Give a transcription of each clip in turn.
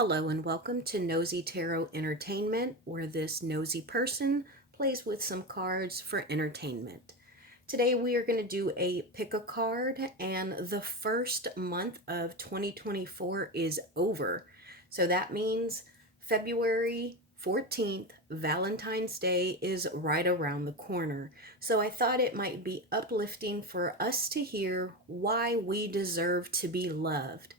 Hello and welcome to Nosy Tarot Entertainment, where this nosy person plays with some cards for entertainment. Today we are going to do a pick a card, and the first month of 2024 is over. So that means February 14th, Valentine's Day, is right around the corner. So I thought it might be uplifting for us to hear why we deserve to be loved.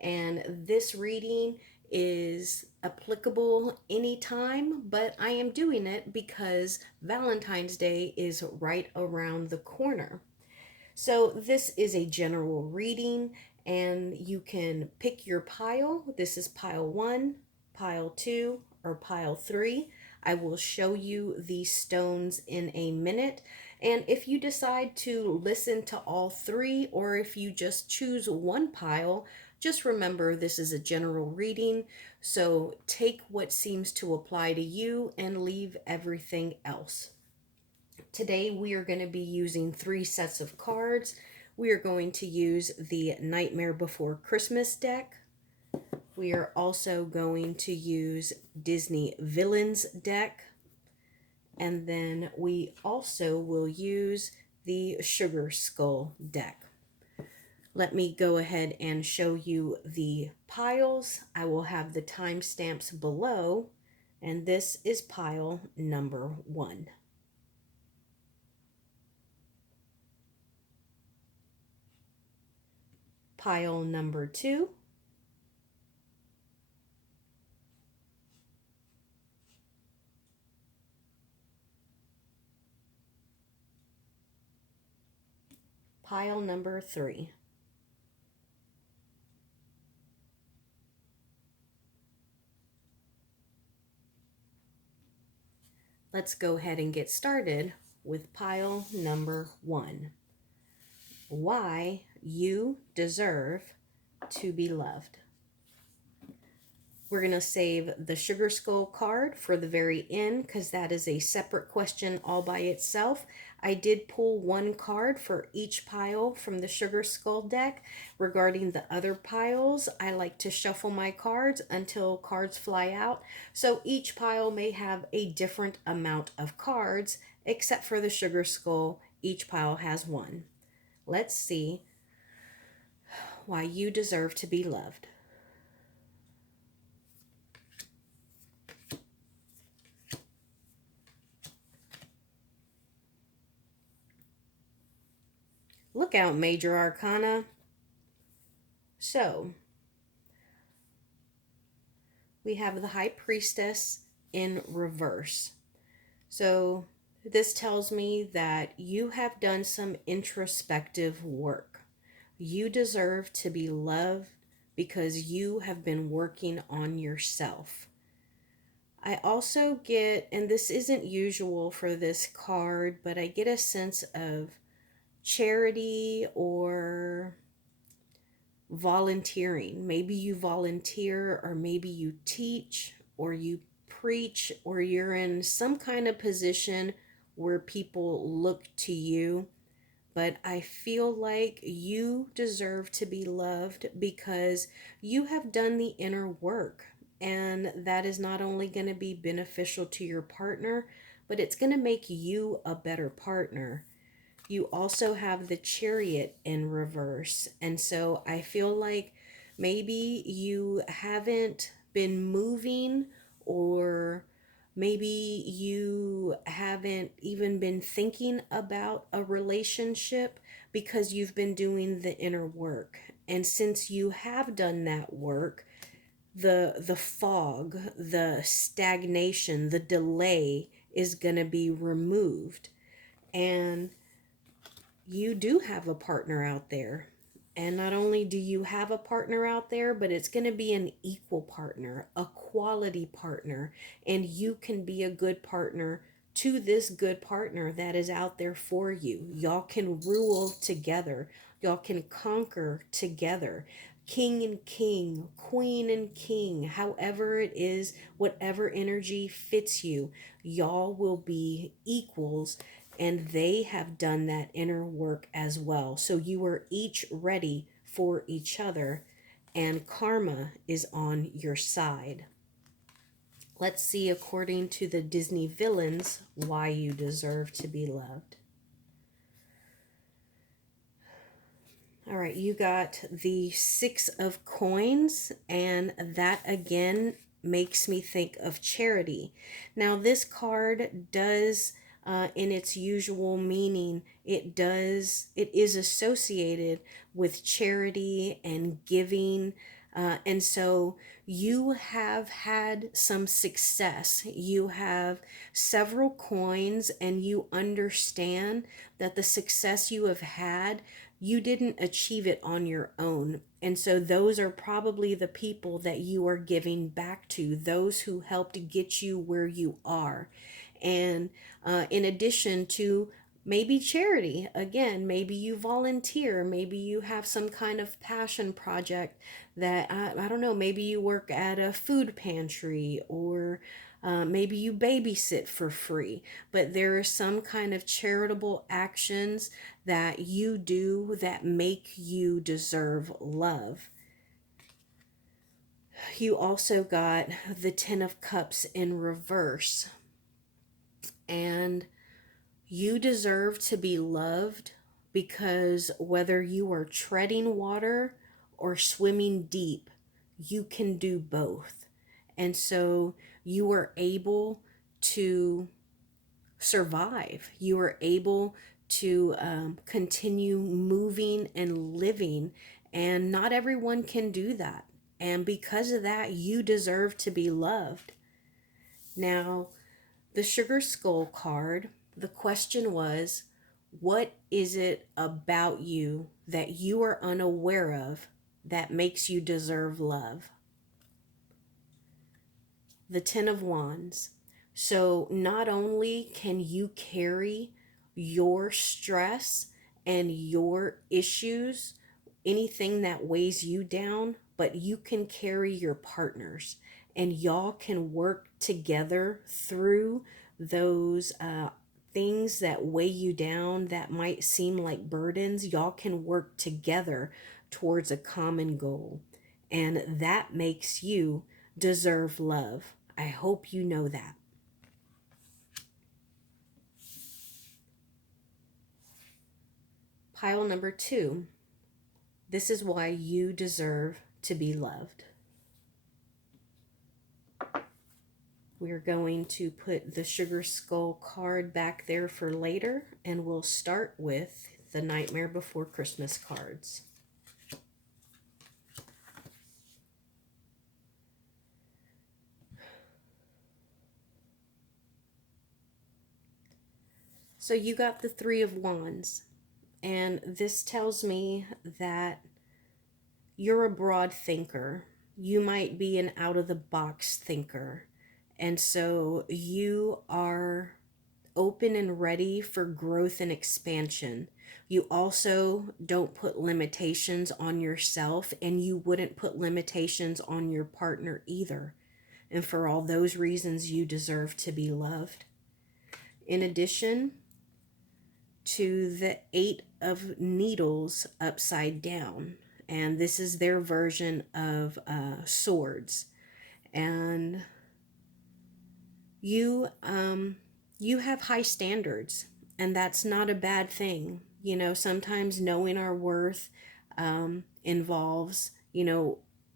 And this reading is applicable anytime, but I am doing it because Valentine's Day is right around the corner. So this is a general reading, and you can pick your pile. This is pile 1, pile 2, or pile 3. I will show you these stones in a minute. And if you decide to listen to all three, or if you just choose one pile, just remember this is a general reading. So take what seems to apply to you and leave everything else. Today we are going to be using 3 sets of cards. We are going to use the Nightmare Before Christmas deck. We are also going to use Disney Villains deck. And then we also will use the Sugar Skull deck. Let me go ahead and show you the piles. I will have the timestamps below, and this is pile number 1. Pile number 2. Pile number 3. Let's go ahead and get started with pile number 1. Why you deserve to be loved. We're going to save the Sugar Skull card for the very end because that is a separate question all by itself. I did pull one card for each pile from the Sugar Skull deck. Regarding the other piles, I like to shuffle my cards until cards fly out. So each pile may have a different amount of cards, except for the Sugar Skull. Each pile has one. Let's see why you deserve to be loved. Look out, Major Arcana. So, we have the High Priestess in reverse. So, this tells me that you have done some introspective work. You deserve to be loved because you have been working on yourself. I also get, and this isn't usual for this card, but I get a sense of charity or volunteering. Maybe you volunteer, or maybe you teach, or you preach, or you're in some kind of position where people look to you. But I feel like you deserve to be loved because you have done the inner work. And that is not only going to be beneficial to your partner, but it's going to make you a better partner. You also have the Chariot in reverse. And so I feel like maybe you haven't been moving, or maybe you haven't even been thinking about a relationship because you've been doing the inner work. And since you have done that work, the fog, the stagnation, the delay is going to be removed. And you do have a partner out there. And not only do you have a partner out there, but it's going to be an equal partner, a quality partner. And you can be a good partner to this good partner that is out there for you. Y'all can rule together. Y'all can conquer together. King and king, queen and king, however it is, whatever energy fits you, y'all will be equals, and they have done that inner work as well. So you are each ready for each other, and karma is on your side. Let's see, according to the Disney villains, why you deserve to be loved. All right, you got the 6 of coins, and that again makes me think of charity. Now, this card does, in its usual meaning, it is associated with charity and giving. And so you have had some success. You have several coins, and you understand that the success you have had, you didn't achieve it on your own. And so those are probably the people that you are giving back to, those who helped get you where you are. And in addition to maybe charity, again, maybe you volunteer, maybe you have some kind of passion project that, I don't know, maybe you work at a food pantry, or maybe you babysit for free, but there are some kind of charitable actions that you do that make you deserve love. You also got the 10 of Cups in reverse, and you deserve to be loved because whether you are treading water or swimming deep, you can do both. And so you are able to survive. You are able to continue moving and living, and not everyone can do that. And because of that, you deserve to be loved. Now, the Sugar Skull card, the question was, what is it about you that you are unaware of that makes you deserve love? The 10 of Wands. So not only can you carry your stress and your issues, anything that weighs you down, but you can carry your partners, and y'all can work together through those things that weigh you down, that might seem like burdens. Y'all can work together towards a common goal, and that makes you deserve love. I hope you know that. Pile number 2. This is why you deserve to be loved. We're going to put the Sugar Skull card back there for later, and we'll start with the Nightmare Before Christmas cards. So you got the 3 of Wands, and this tells me that you're a broad thinker. You might be an out-of-the-box thinker, and so you are open and ready for growth and expansion. You also don't put limitations on yourself, and you wouldn't put limitations on your partner either. And for all those reasons, you deserve to be loved. In addition to the 8 of Needles upside down, and this is their version of swords. And you have high standards, and that's not a bad thing. You know, sometimes knowing our worth involves,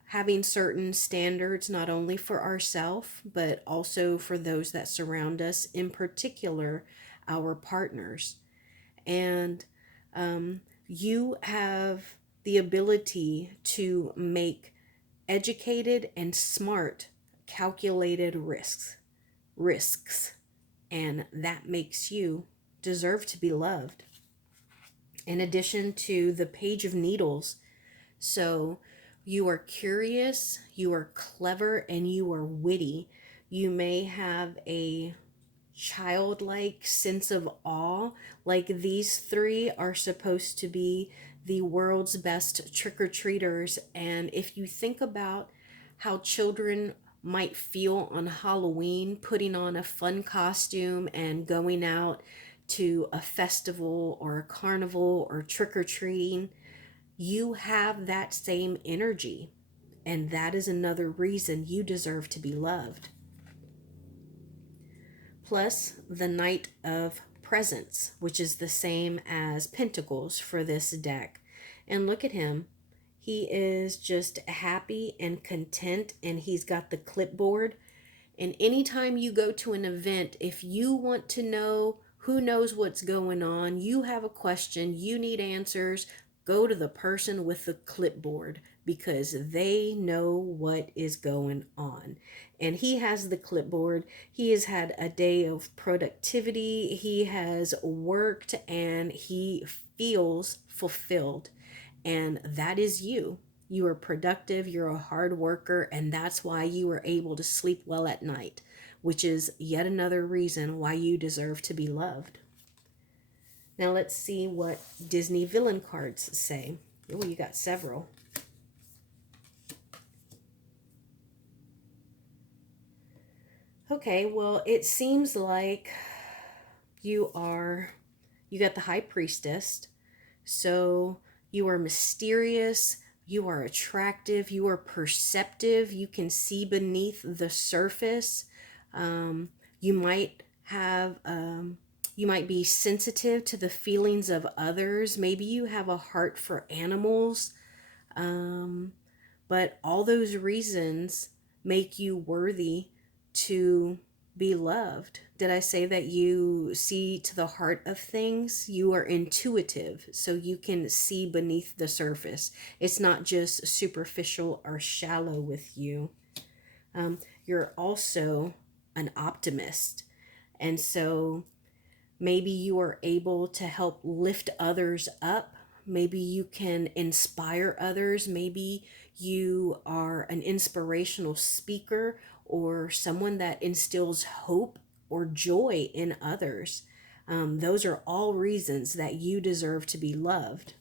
having certain standards, not only for ourselves, but also for those that surround us, in particular, our partners. And you have the ability to make educated and smart, calculated risks, and that makes you deserve to be loved. In addition to the Page of Needles, so you are curious, you are clever, and you are witty. You may have a childlike sense of awe, like these 3 are supposed to be the world's best trick-or-treaters. And if you think about how children might feel on Halloween, putting on a fun costume and going out to a festival or a carnival or trick-or-treating, you have that same energy. And that is another reason you deserve to be loved. Plus the Knight of Presents, which is the same as Pentacles for this deck. And look at him. He is just happy and content, and he's got the clipboard. And anytime you go to an event, if you want to know who knows what's going on, you have a question, you need answers, go to the person with the clipboard because they know what is going on. And he has the clipboard. He has had a day of productivity. He has worked and he feels fulfilled. And that is you. You are productive, you're a hard worker, and that's why you are able to sleep well at night, which is yet another reason why you deserve to be loved. Now let's see what Disney villain cards say. Oh, you got several. Okay, well, it seems like you got the High Priestess. So you are mysterious, you are attractive, you are perceptive, you can see beneath the surface. You might have, you might be sensitive to the feelings of others. Maybe you have a heart for animals. But all those reasons make you worthy to be loved. Did I say that you see to the heart of things? You are intuitive, so you can see beneath the surface. It's not just superficial or shallow with you. You're also an optimist, and so maybe you are able to help lift others up. Maybe you can inspire others. Maybe you are an inspirational speaker or someone that instills hope or joy in others. Those are all reasons that you deserve to be loved.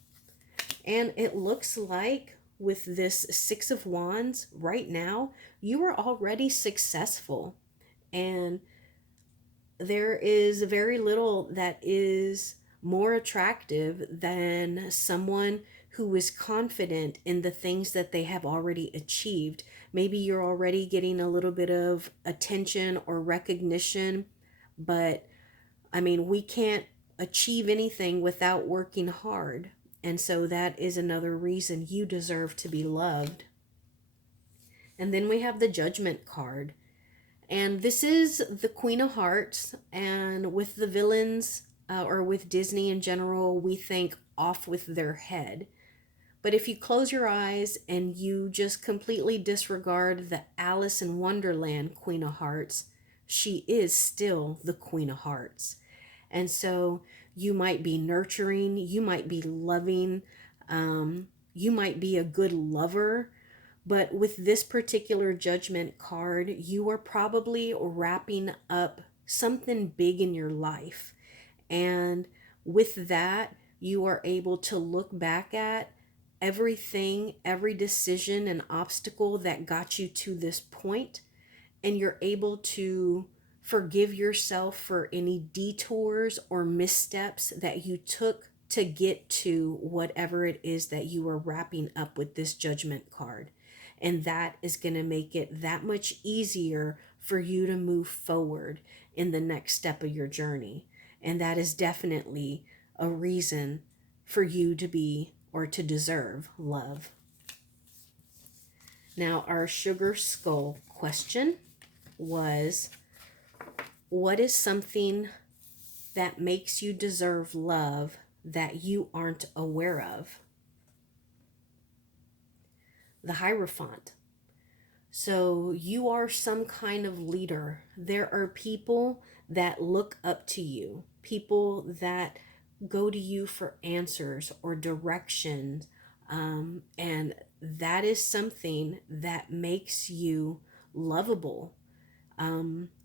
And it looks like with this Six of Wands right now, you are already successful. And there is very little that is more attractive than someone who is confident in the things that they have already achieved. Maybe you're already getting a little bit of attention or recognition, but I mean, we can't achieve anything without working hard. And so that is another reason you deserve to be loved. And then we have the Judgment card. And this is the Queen of Hearts. And with the villains, or with Disney in general, we think off with their head. But if you close your eyes and you just completely disregard the Alice in Wonderland Queen of Hearts, she is still the Queen of Hearts. And so you might be nurturing, you might be loving, you might be a good lover. But with this particular Judgment card, you are probably wrapping up something big in your life. And with that, you are able to look back at everything, every decision and obstacle that got you to this point, and you're able to forgive yourself for any detours or missteps that you took to get to whatever it is that you are wrapping up with this Judgment card. And that is going to make it that much easier for you to move forward in the next step of your journey. And that is definitely a reason for you to be or to deserve love. Now, our Sugar Skull question was, what is something that makes you deserve love that you aren't aware of? The Hierophant. So you are some kind of leader. There are people that look up to you, people that go to you for answers or directions. And that is something that makes you lovable.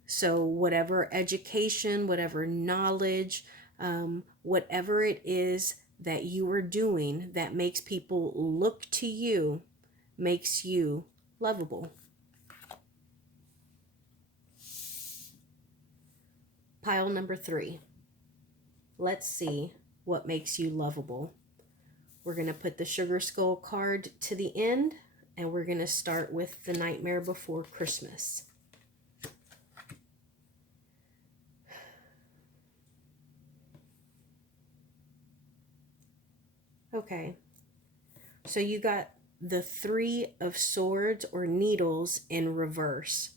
So whatever education, whatever knowledge, whatever it is that you are doing that makes people look to you, makes you lovable. Pile number 3. Let's see what makes you lovable. We're going to put the Sugar Skull card to the end, And we're going to start with The Nightmare Before Christmas. Okay, so you got the Three of Swords or Needles in reverse.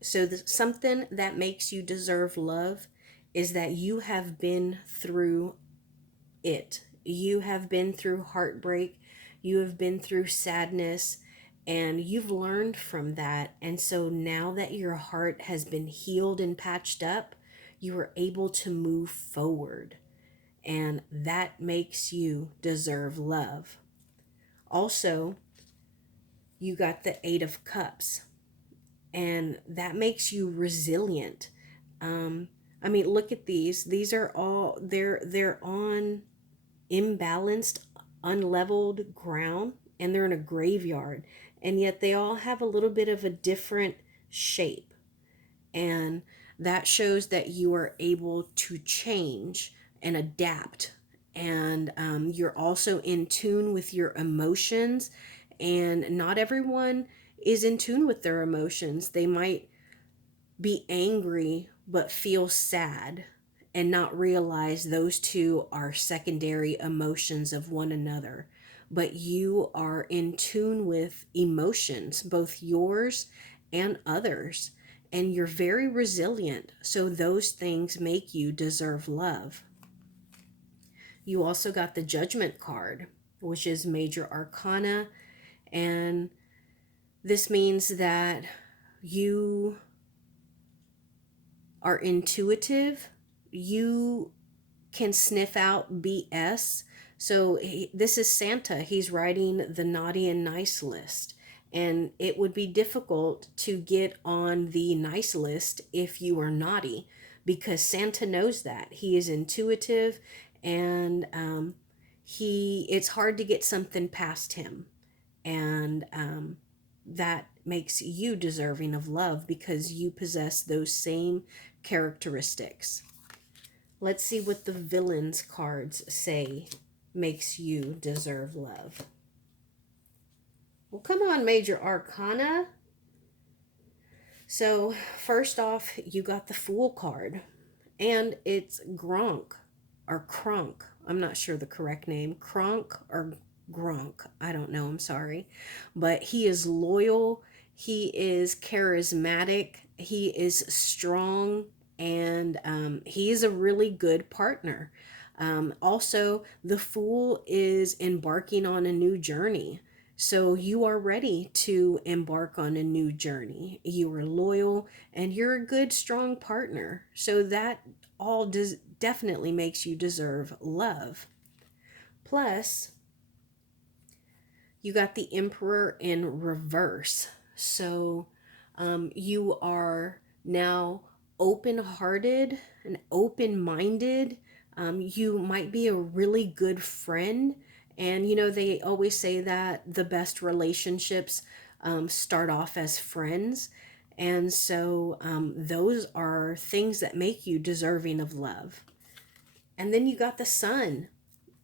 So something that makes you deserve love is that you have been through it. You have been through heartbreak, you have been through sadness, and you've learned from that. And so now that your heart has been healed and patched up, you are able to move forward. And that makes you deserve love. Also, you got the Eight of Cups, and that makes you resilient. Um, I mean, look at these. These are all they're on imbalanced, unleveled ground, and they're in a graveyard, and yet they all have a little bit of a different shape. And that shows that you are able to change and adapt. And you're also in tune with your emotions. And not everyone is in tune with their emotions. They might be angry but feel sad and not realize those two are secondary emotions of one another. But you are in tune with emotions, both yours and others, and you're very resilient. So those things make you deserve love. You also got the Judgment card, which is major arcana, and this means that you are intuitive, you can sniff out BS. So this is Santa. He's writing the naughty and nice list. And it would be difficult to get on the nice list if you are naughty, because Santa knows that. He is intuitive, and it's hard to get something past him. And that makes you deserving of love because you possess those same characteristics. Let's see what the Villains cards say makes you deserve love. Well, come on, Major Arcana. So, first off, you got the Fool card, and it's Gronk or Kronk. I'm not sure the correct name. Kronk or Gronk. I don't know. I'm sorry. But he is loyal. He is charismatic. He is strong. And he is a really good partner. Also, the Fool is embarking on a new journey. So you are ready to embark on a new journey. You are loyal and you're a good, strong partner. So that all definitely makes you deserve love. Plus, you got the Emperor in reverse. So you are now open-hearted and open-minded. You might be a really good friend. And, they always say that the best relationships start off as friends. And so those are things that make you deserving of love. And then you got the Sun.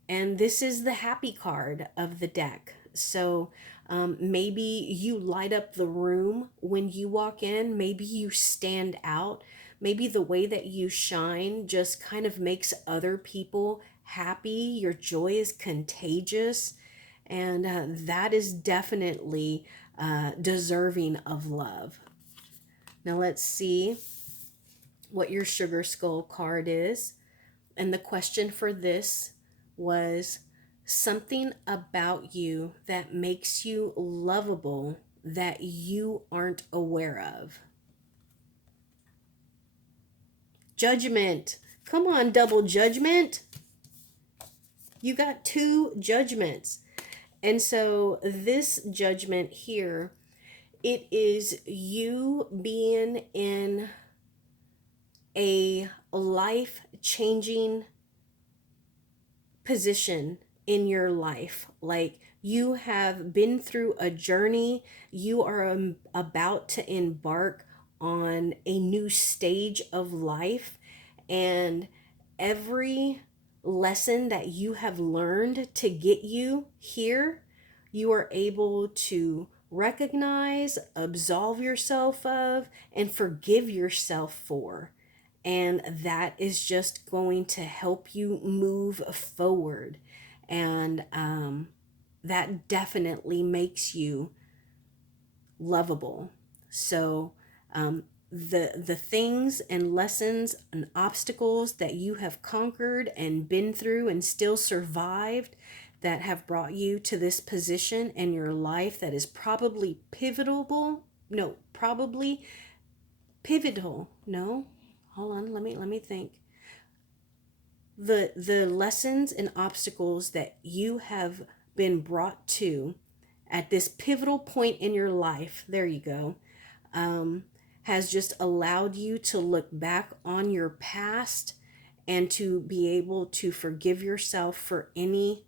And this is the happy card of the deck. So maybe you light up the room when you walk in. Maybe you stand out. Maybe the way that you shine just kind of makes other people happy. Your joy is contagious. And that is definitely deserving of love. Now let's see what your Sugar Skull card is. And the question for this was something about you that makes you lovable that you aren't aware of. Judgment. Come on, double judgment. You got 2 judgments. And so this judgment here, it is you being in a life-changing position in your life. Like you have been through a journey, you are about to embark on a new stage of life, and every lesson that you have learned to get you here, you are able to recognize, absolve yourself of, and forgive yourself for. And that is just going to help you move forward. And that definitely makes you lovable. So, the things and lessons and obstacles that you have conquered and been through and still survived that have brought you to this position in your life that is probably pivotal. No, probably pivotal. No, hold on. Let me think. The lessons and obstacles that you have been brought to at this pivotal point in your life, there you go, has just allowed you to look back on your past and to be able to forgive yourself for any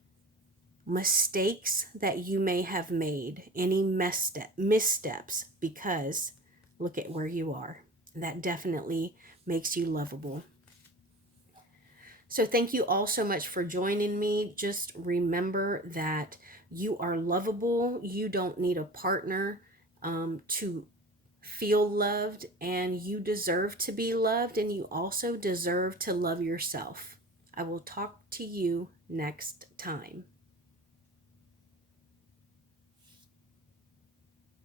mistakes that you may have made, any missteps, because look at where you are. That definitely makes you lovable. So thank you all so much for joining me. Just remember that you are lovable. You don't need a partner to feel loved, and you deserve to be loved, and you also deserve to love yourself. I will talk to you next time.